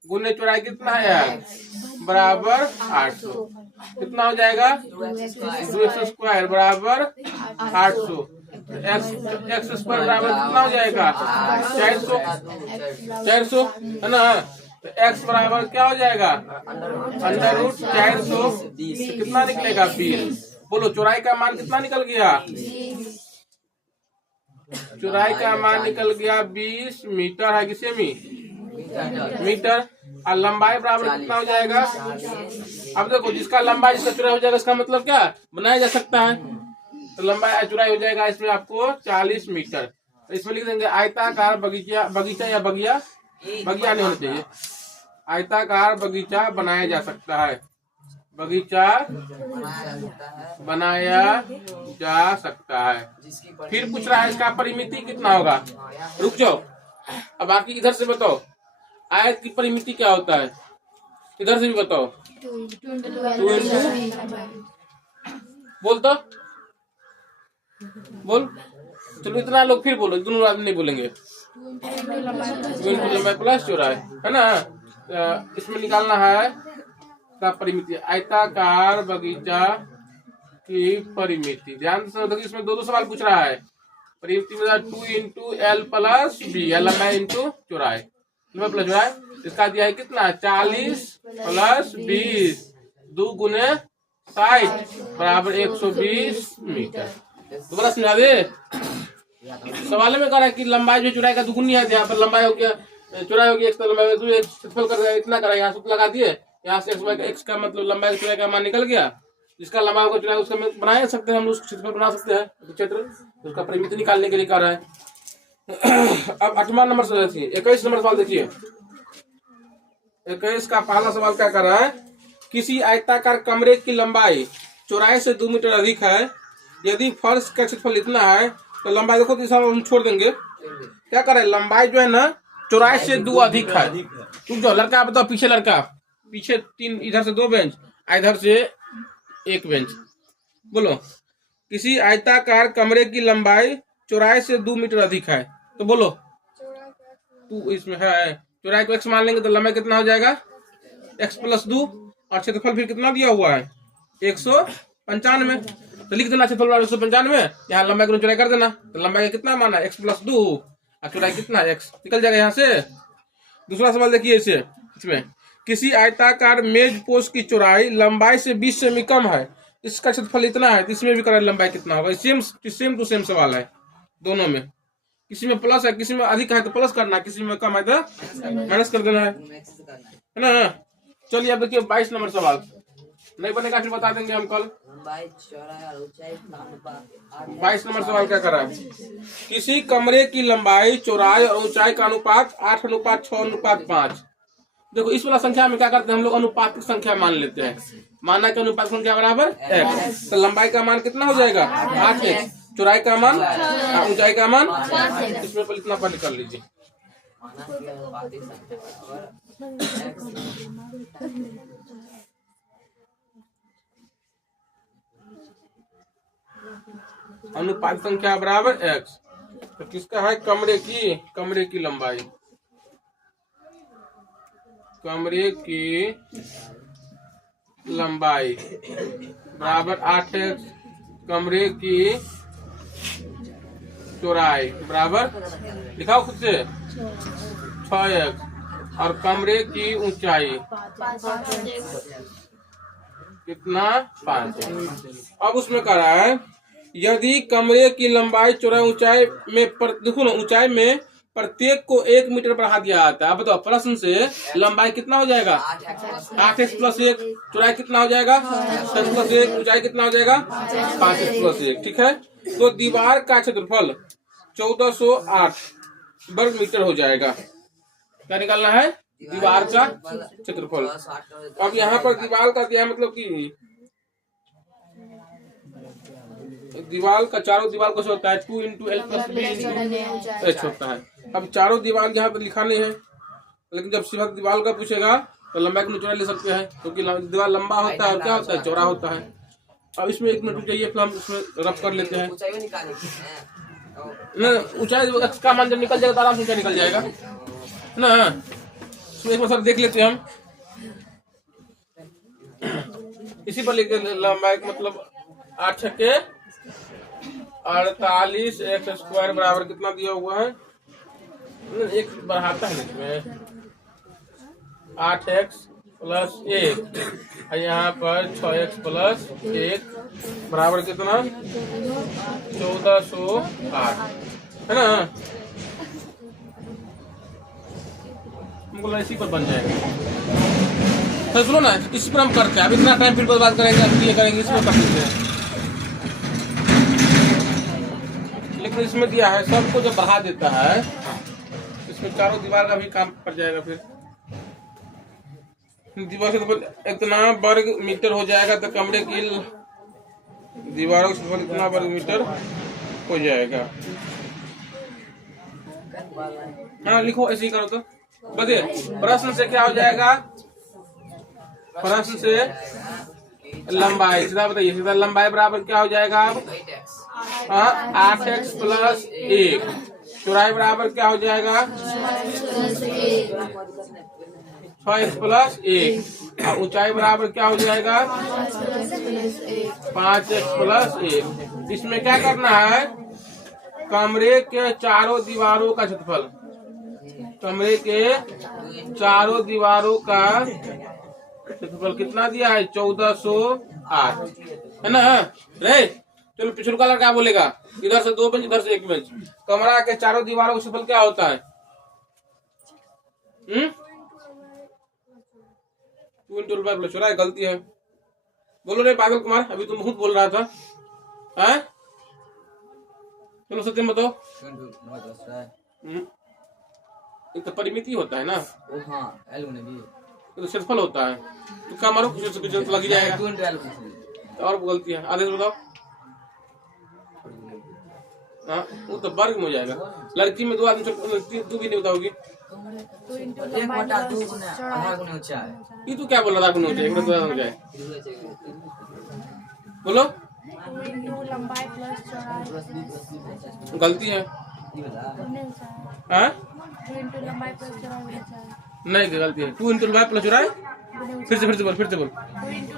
गुने चौड़ाई कितना है? बराबर 800। कितना हो जाएगा? 2x स्क्वायर बराबर 800। एक्स स्क्वायर बराबर कितना हो जाएगा? 400 है ना। तो x बराबर क्या हो जाएगा? √400। कितना निकलेगा? 20। बोलो चौड़ाई का मान कितना निकल गया? चौड़ाई का मान निकल गया 20 मीटर है कि सेमी मीटर, और लंबाई बराबर कितना हो जाएगा। अब देखो जिसका लंबाई जिसका चौड़ाई हो जाएगा इसका मतलब क्या बनाया जा सकता है, तो लंबाई चौड़ाई हो जाएगा इसमें आपको 40 मीटर। तो इसमें लिख देंगे आयताकार बगीचा या बगिया नहीं होना चाहिए, आयताकार बगीचा बनाया जा सकता है, बगीचा बनाया जा सकता है। फिर पूछ रहा है इसका परिमिति कितना होगा। रुक जाओ, अब बाकी इधर से बताओ आयत की परिमिति क्या होता है, इधर से भी बताओ। 2 बोल तो बोल, चलो इतना लोग फिर बोलो, दोनों आदमी नहीं बोलेंगे। 2 लंबाई प्लस चौड़ाई है ना, इसमें निकालना है का परिमिति, आयताकार बगीचा की परिमिति। ध्यान से देखिए इसमें दो सवाल पूछ रहा है। परिमिति में 2 इंटू एल प्लस बी, लंबाई इंटू चौड़ाई, लंबाई प्लस चौड़ाई। इसका दिया है कितना 40 प्लस 20, 2 गुने 60 बराबर 120 मीटर। दोबारा समझा दे, सवाल में कह रहा है कि लंबाई जो चौड़ाई का दुगुनी है, यहाँ पर लंबाई हो गया चौड़ाई होगी एक लंबाई क्षेत्रफल कर इतना करा, यहाँ सूत्र लगा दिए, यहाँ से x का मतलब लंबाई चौड़ाई का मान निकल गया, जिसका लंबाई होगा चौड़ाई उसका बना सकते हैं हम, उस क्षेत्रफल बना सकते हैं क्षेत्र, उसका परिमिति निकालने के लिए कह रहा है। अब 8वां नंबर से देखिए, 21 नंबर सवाल देखिए। 21 का पहला सवाल क्या कर रहा है, किसी आयताकार कमरे की लंबाई चौड़ाई से 2 मीटर अधिक है, यदि फर्श का क्षेत्रफल इतना है तो लंबाई देखो तो हम छोड़ देंगे। क्या करे, लंबाई जो है ना चौड़ाई से 2 अधिक है। तुम जो लड़का बताओ, पीछे लड़का, पीछे 3, इधर से 2 बेंच, इधर से 1 बेंच। बोलो, किसी आयताकार कमरे की लंबाई चौड़ाई से 2 मीटर अधिक है, तो बोलो तू इसमें है, चौड़ाई को x मान लेंगे तो लंबाई कितना हो जाएगा x प्लस 2, और क्षेत्रफल फिर कितना दिया हुआ है 195, तो लिख देना क्षेत्रफल 195, यहाँ लंबाई को चौड़ाई कर देना, तो लंबाई का कितना माना x प्लस 2 और चौड़ाई कितना x, निकल जाएगा यहाँ से। दूसरा सवाल देखिए इसे, इसमें किसी आयताकार मेज पोस्ट की चौड़ाई लंबाई से 20 सेमी कम है, इसका क्षेत्रफल इतना है, तो इसमें भी करें लंबाई कितना होगा। सेम टू सेम सवाल है दोनों में, किसी में प्लस है किसी में अधिक है तो प्लस करना, किसी में कम है तो माइनस कर देना है ना। चलिए अब देखिए 22 नंबर सवाल, नहीं बनेगा फिर बता देंगे हम कल। 22 नंबर सवाल क्या कर रहा है, किसी कमरे की लंबाई चौड़ाई और ऊंचाई का अनुपात 8:6:5। देखो इस वाला संख्या में क्या करते हैं हम लोग, अनुपातिक संख्या मान लेते हैं, माना कि अनुपात संख्या बराबर x, तो लंबाई का मान कितना हो जाएगा 8x, चौड़ाई का मान ऊंचाई का मान, इसमें पहले इतना पढ़ कर लीजिए। अनुपात संख्या बराबर x, तो किसका है कमरे की लंबाई, कमरे की लंबाई बराबर 8x, कमरे की चौड़ाई बराबर लिखाओ खुद से 6x, और कमरे की ऊंचाई कितना 5। अब उसमें कह रहा है यदि कमरे की लंबाई चौड़ाई ऊंचाई में देखो ना, ऊंचाई में प्रत्येक को 1 मीटर बढ़ा दिया जाता है। अब बताओ प्रश्न से लंबाई कितना हो जाएगा 8x प्लस 1, चौड़ाई कितना हो जाएगा 10 प्लस 1, ऊंचाई कितना हो जाएगा 5x प्लस 1, ठीक है। तो दीवार का क्षेत्रफल 1408 वर्ग मीटर हो जाएगा। क्या निकालना है, दीवार का क्षेत्रफल। अब यहाँ पर दीवार का दिया मतलब कि दीवार का चारों दीवार को होता है 2 into L plus B H होता है। अब चारों दीवार यहाँ पर लिखा नहीं है, लेकिन जब सिर्फ दीवार का पूछेगा तो लंबाई को चौड़ा ले सकते हैं, क्योंकि दीवार लंबा होता है और क्या होता है चौड़ा होता है। अब इसमें 1 मिनट चाहिए, फिर हम इसमें रफ कर लेते हैं। ऊंचाई का मान जब निकल जाएगा तो आराम से ऊंचाई निकल जाएगा ना। इसमें एक बार सर देख लेते हैं हम, इसी पर लिख लंबाई मतलब 8 के 48 एक्स स्क्वायर बराबर कितना दिया हुआ है, एक बढ़ाता है इसमें 8x प्लस 1, यहाँ पर 6x प्लस 1 बराबर कितना 1408। है ना। हमको इसी पर बन जाएगा। तो सुनो ना, इसी पर हम करते हैं। अब इतना टाइम फिर बात करेंगे, अब ये करेंगे, इसमें कर देते हैं। लेकिन इसमें दिया है सबको जब बढ़ा देता है, इसमें चारों दीवार का भी काम पड़ जाएगा। फिर दीवार से तो इतना वर्ग मीटर हो जाएगा, तो कमरे की दीवारों से इतना वर्ग मीटर हो जाएगा। हाँ लिखो, ऐसे ही करो तो बदे। प्रश्न से क्या हो जाएगा? प्रश्न से लंबाई सीधा बताइए। सीधा लंबाई बराबर क्या हो जाएगा? अब 8x प्लस 1। चौड़ाई बराबर क्या हो जाएगा? 6x plus 1। और ऊंचाई बराबर क्या हो जाएगा? 5x plus 1। इसमें क्या करना है? कमरे के चारों दीवारों का क्षेत्रफल, कमरे के चारों दीवारों का क्षेत्रफल कितना दिया है? 1408 है ना। रे चलो पिछुड़का लड़का बोलेगा, इधर से 2 बेंच, इधर से 1 बेंच। कमरा के चारों दीवारों का क्षेत्रफल क्या होता है? 2 × लंबाई प्लस चौड़ाई। गलती है, बोलो रे पागल कुमार, अभी तुम बहुत बोल रहा था। हैं? चलो सत्यम बताओ। एक तो परिमिति होता है ना, तो क्षेत्रफल होता है। तो क्या मारो, कुछ लग जाएगा। और गलती है, आदेश बताओ। हाँ वो तो वर्ग में हो जाएगा। लड़की में 2 आदमी, तू भी नहीं बताओगी। ये तू क्या बोल रहा था? गुना हो जाए, बोलो। गलती है। हाँ नहीं, गलती है। 2 × लंबाई प्लस चौड़ाई। फिर से बोल, 2 ×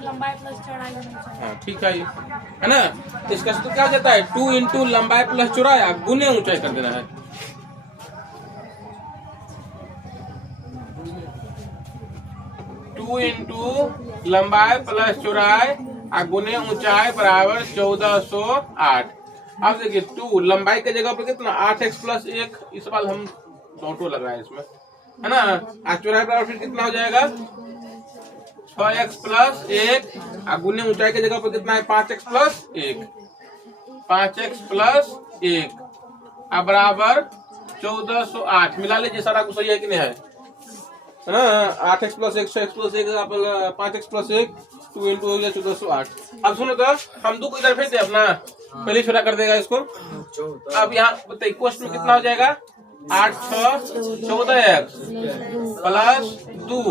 लंबाई प्लस चौड़ाई। हाँ ठीक है, ये है ना। इसका सूत्र क्या हो जाता है? 2 × लंबाई प्लस चौड़ाई गुने ऊंचाई कर देना है। टू इंटू लंबाई प्लस चौड़ाई गुने ऊंचाई बराबर 1408। अब देखिए 2 लंबाई के जगह पर कितना? 8x plus 1। इस बार हम ऑटो लग रहा है इसमें, है ना। चौड़ाई बराबर फिर कितना हो जाएगा? 6x प्लस 1 गुने ऊंचाई के जगह पर कितना है? 5x plus 1। 5x प्लस 1 बराबर 1408। मिला लीजिए, सारा कुछ सही है कि नहीं है ना। 8x plus 1, 6x plus 1, 5x plus 1, 2 × हो गया 1408। अब सुनो तो, हम 2 को इधर भेज दे अपना, पहले छोटा कर देगा इसको। अब यहाँ बताइए क्वेश्चन में कितना हो जाएगा? 8 6 14x प्लस 2,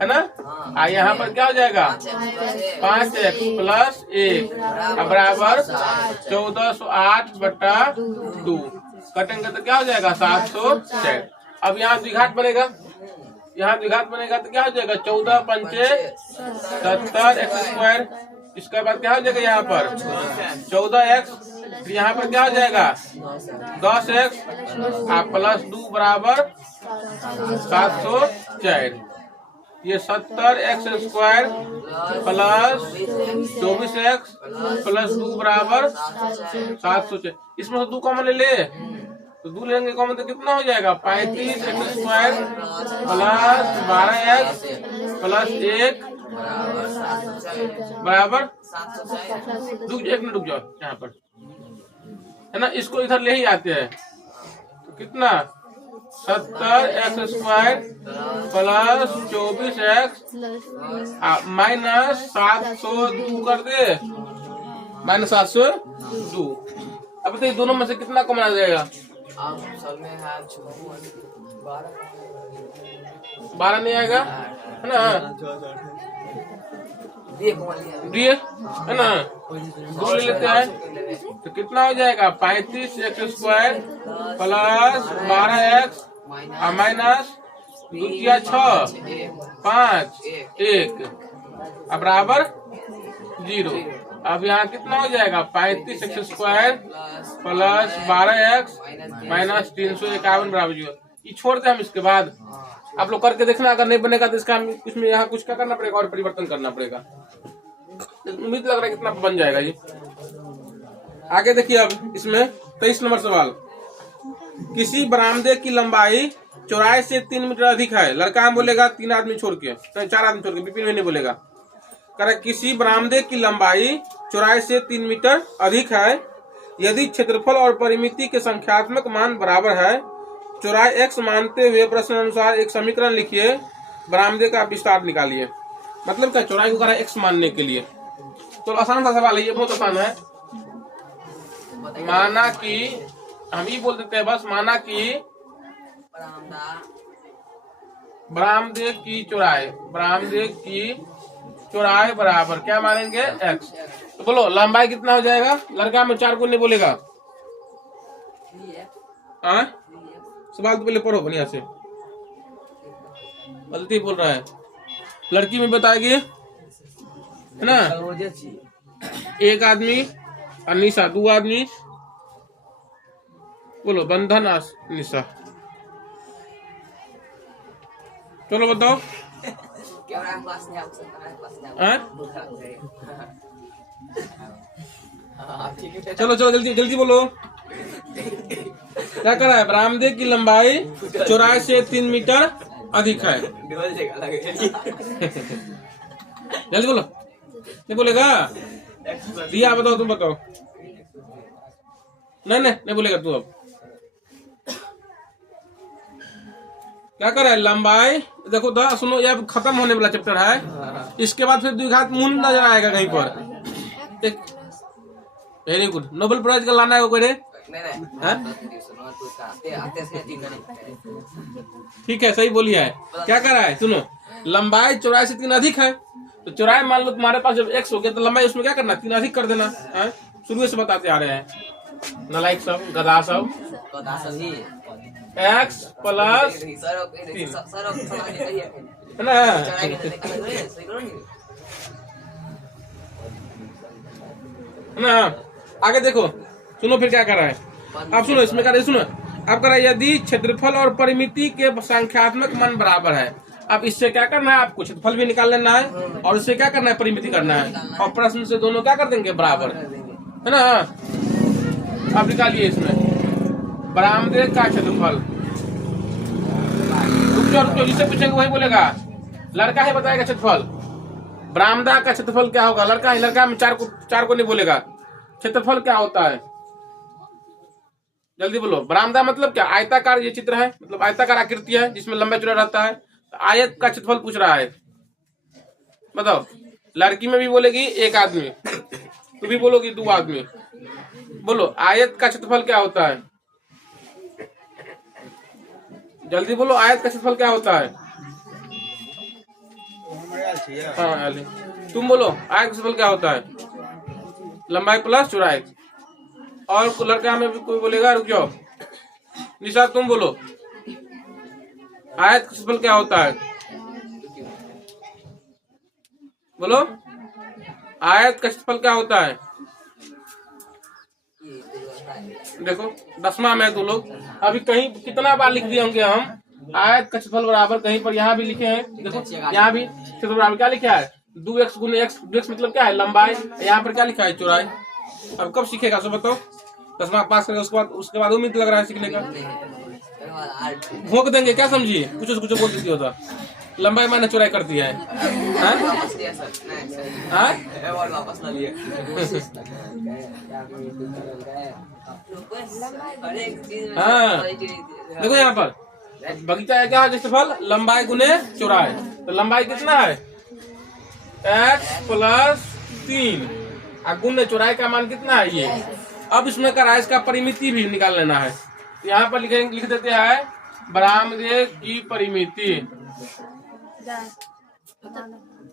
है ना। यहाँ पर क्या हो जाएगा? 5x प्लस 1 बराबर 1408/2। कटेंगे तो क्या हो जाएगा? 706। अब यहाँ द्विघात बनेगा, यहाँ द्विघात बनेगा तो क्या हो जाएगा? 14 × 5 = 70x²। इसके बाद क्या हो जाएगा? यहाँ पर 14x, फिर यहाँ पर क्या हो जाएगा? 10x प्लस 2 बराबर 704। ये 70x² प्लस 24x प्लस 2 बराबर 706। इसमें से 2 कॉमन ले ले, तो 2 लेंगे कॉमन तो कितना हो जाएगा? 35x² प्लस 12x प्लस 1 बराबर। एक मिनट रुक जाओ यहाँ पर, है ना। इसको इधर ले ही आते हैं, तो कितना? 70x² प्लस 24x माइनस 702 कर दे, माइनस 702। अब बताइए दोनों में से कितना कॉमन आ जाएगा? 12 नहीं आएगा, है ना। दिए, है ना। 2 ले लेते हैं तो कितना हो जाएगा? 35x² प्लस 12x माइनस 2 × 6 5 1 बराबर 0। अब यहाँ कितना हो जाएगा? 35x² प्लस 12x माइनस 351 बराबर 0। ये छोड़ दे हम। इसके बाद आप लोग करके देखना, अगर नहीं बनेगा तो इसका कुछ में यहाँ कुछ क्या करना पड़ेगा और परिवर्तन करना पड़ेगा। उम्मीद लग रहा है कितना बन जाएगा ये। आगे देखिए, अब इसमें 23 नंबर सवाल। किसी बरामदे की लंबाई चौड़ाई से 3 मीटर अधिक है। लड़का बोलेगा 3 आदमी छोड़ के, तो 4 आदमी छोड़ के, विपिन में नहीं बोलेगा। कह रहा किसी बरामदे की लंबाई चौड़ाई से 3 मीटर अधिक है यदि क्षेत्रफल और परिमिति के संख्यात्मक मान बराबर है। चौड़ाई x मानते हुए प्रश्न अनुसार एक समीकरण लिखिए, बरामदे का विस्तार निकालिए। मतलब क्या, चौड़ाई को कह रहा है x मानने के लिए। तो आसान सा सवाल है ये, बहुत आसान है। माना कि हम ही बोल देते हैं बस, माना कि बरामदे की चौड़ाई बराबर क्या मानेंगे, x। तो बोलो लंबाई कितना हो जाएगा। लड़का में 4 को नहीं बोलेगा। सवाल तो पहले पढ़ो बढ़िया से, गलती बोल रहा है। लड़की में बताएगी है ना, एक आदमी अनिशा, 2 आदमी बोलो बंधन निशा। चलो बताओ। चलो जल्दी जल्दी बोलो। क्या कर रहा है, बरामदे की लंबाई चौड़ाई से 3 मीटर अधिक है। जल्दी बोलो, नहीं बोलेगा। दिया बताओ, तुम बताओ। नहीं बोलेगा तू। अब क्या कर रहा है, लंबाई देखो तो सुनो, ये खत्म होने वाला चैप्टर है। इसके बाद फिर द्विघात मूल नजर आएगा कहीं पर। वेरी गुड, नोबेल प्राइज का लाना है कोई रे। ठीक है, सही बोलिए है। क्या कर रहा है, सुनो, लंबाई चौड़ाई से 3 अधिक है। तो चौड़ाई मान लो तुम्हारे पास जब x हो गया तो लंबाई उसमें क्या करना, 3 अधिक कर देना। शुरू से बताते आ रहे हैं, नालायक सब, गधा सब। x प्लस 3 है ना। आगे देखो, सुनो फिर क्या कर रहा है। अब सुनो, इसमें क्या सुनो, अब कर रहा है यदि क्षेत्रफल और परिमिति के संख्यात्मक मान बराबर है। अब इससे क्या करना है, आपको क्षेत्रफल भी निकाल लेना है और इससे क्या करना है, परिमिति करना है। और प्रश्न से दोनों क्या कर देंगे, बराबर है ना। अब निकालिए इसमें बरामदे का क्षेत्रफल। रुको, जिससे पूछेंगे वही बोलेगा। लड़का ही बताएगा क्षेत्रफल। बरामदा का क्षेत्रफल क्या होगा, लड़का में 4 को नहीं बोलेगा। क्षेत्रफल क्या होता है, जल्दी बोलो। बरामदा मतलब क्या, आयताकार ये चित्र है, मतलब आयताकार आकृति है जिसमें लंबा चौड़ा रहता है। तो आयत का क्षेत्रफल पूछ रहा है, बताओ। लड़की में भी बोलेगी 1 आदमी, तू भी बोलोगी 2 आदमी। बोलो आयत का क्षेत्रफल क्या होता है, जल्दी बोलो। आयत का क्षेत्रफल क्या होता है। हाँ तुम बोलो, आयत का क्षेत्रफल क्या होता है, लंबाई प्लस चौड़ाई। और लड़का में भी कोई बोलेगा, रुक जाओ। निशा तुम बोलो, आयत का क्षेत्रफल क्या होता है, बोलो। आयत का क्षेत्रफल क्या होता है। देखो 10वां में तो लोग अभी कहीं कितना बार लिख दिए होंगे हम, आयत का क्षेत्रफल बराबर, कहीं पर यहाँ भी लिखे हैं। देखो यहाँ भी क्षेत्रफल बराबर क्या लिखा है, 2x गुने x। 2x मतलब क्या है, लंबाई। यहाँ पर क्या लिखा है, चौड़ाई। अब कब सीखेगा सब बताओ। 10वां पास करेगा, उसके बाद उम्मीद लग रहा है सीखने का। भोंक देंगे क्या, समझिए। कुछ बोल दीजिए होता। लंबाई माने चौड़ाई करती है। देखो यहाँ पर बगीचा है, क्या है क्षेत्रफल, लंबाई गुने चौड़ाई। तो लंबाई कितना है, x प्लस 3 और गुने चौड़ाई का मान कितना है ये। अब इसमें का इसका परिमिति भी निकाल लेना है। यहाँ पर लिख देते हैं बरामदे की परिमिति।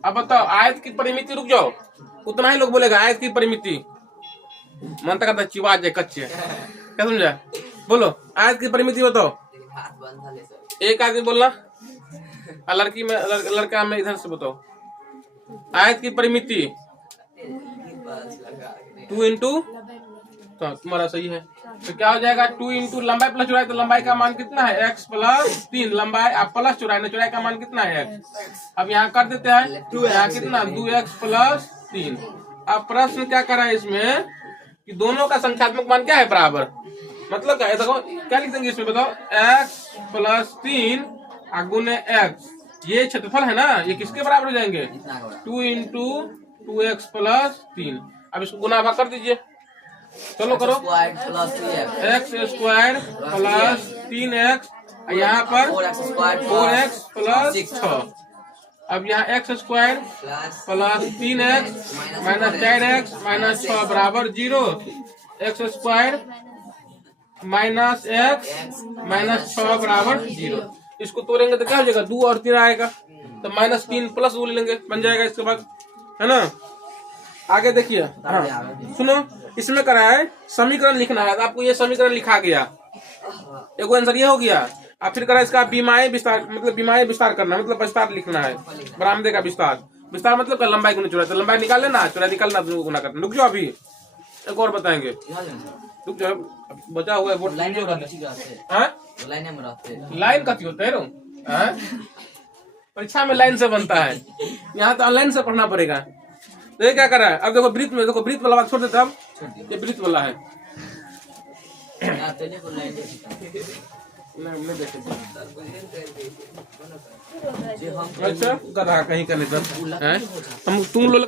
अब बताओ आयत की परिमिति, रुक जाओ, उतना ही लोग बोलेगा आयत की परिमिति। मन तक आता चिवा जाए कच्चे, क्या समझा। बोलो आयत की परिमिति बताओ। 1 आदमी बोलना, लड़की में लड़का में इधर से बताओ। आयत की परिमिति 2 इंटू, तो तुम्हारा सही है। तो क्या हो जाएगा, 2 इंटू लंबाई प्लस चौड़ाई। तो लंबाई का मान कितना है, x प्लस 3। लंबाई प्लस चौड़ाई, चौड़ाई का मान कितना है, x। अब यहाँ कर देते हैं, यहाँ कितना, 2x प्लस 3। अब प्रश्न क्या कर रहा है इसमें कि दोनों का संख्यात्मक मान क्या है, बराबर। मतलब क्या है, देखो क्या लिख देंगे इसमें बताओ, x प्लस 3 गुने x, ये क्षेत्रफल है ना, ये किसके बराबर हो जाएंगे, इतना का बड़ा 2 इंटू 2x प्लस 3। अब इसको गुना भाग कर दीजिए, चलो करो, square plus 3x x square plus 3x, यहाँ पर 4x स्क्वायर 4x प्लस 6। अब यहाँ x square plus plus 3x minus 4x minus 6 बराबर 0, x square minus x minus 6 बराबर 0। इसको तोड़ेंगे तो क्या हो जाएगा, 2 और 3 आएगा, तो माइनस 3 प्लस 2 ले लेंगे, बन जाएगा इसके बाद, है ना। आगे देखिए, हाँ सुनो, इसमें करा है समीकरण लिखना है, तो आपको ये समीकरण लिखा गया, एक आंसर ये हो गया। आप फिर करा इसका बीमाए विस्तार, मतलब बीमाए विस्तार करना, मतलब विस्तार लिखना है, बरामदे का विस्तार, विस्तार मतलब का लंबाई गुना चौड़ाई, तो लंबाई निकाल लेना, चौड़ाई निकालना, गुना करना। रुक जाओ, अभी एक और बताएंगे, रुक जाओ, बचा हुआ है वो लाइन में रहते लाइन कथी होता है रो, परीक्षा में लाइन से बनता है, यहाँ तो ऑनलाइन से पढ़ना पड़ेगा। तो ये क्या कर रहा है, अब देखो वृत्त में, देखो वृत्त वाला बात छोड़ देते, अब ये वृत्त वाला है, नहीं देखे अच्छा कर रहा कहीं का नहीं, हम तुम लोग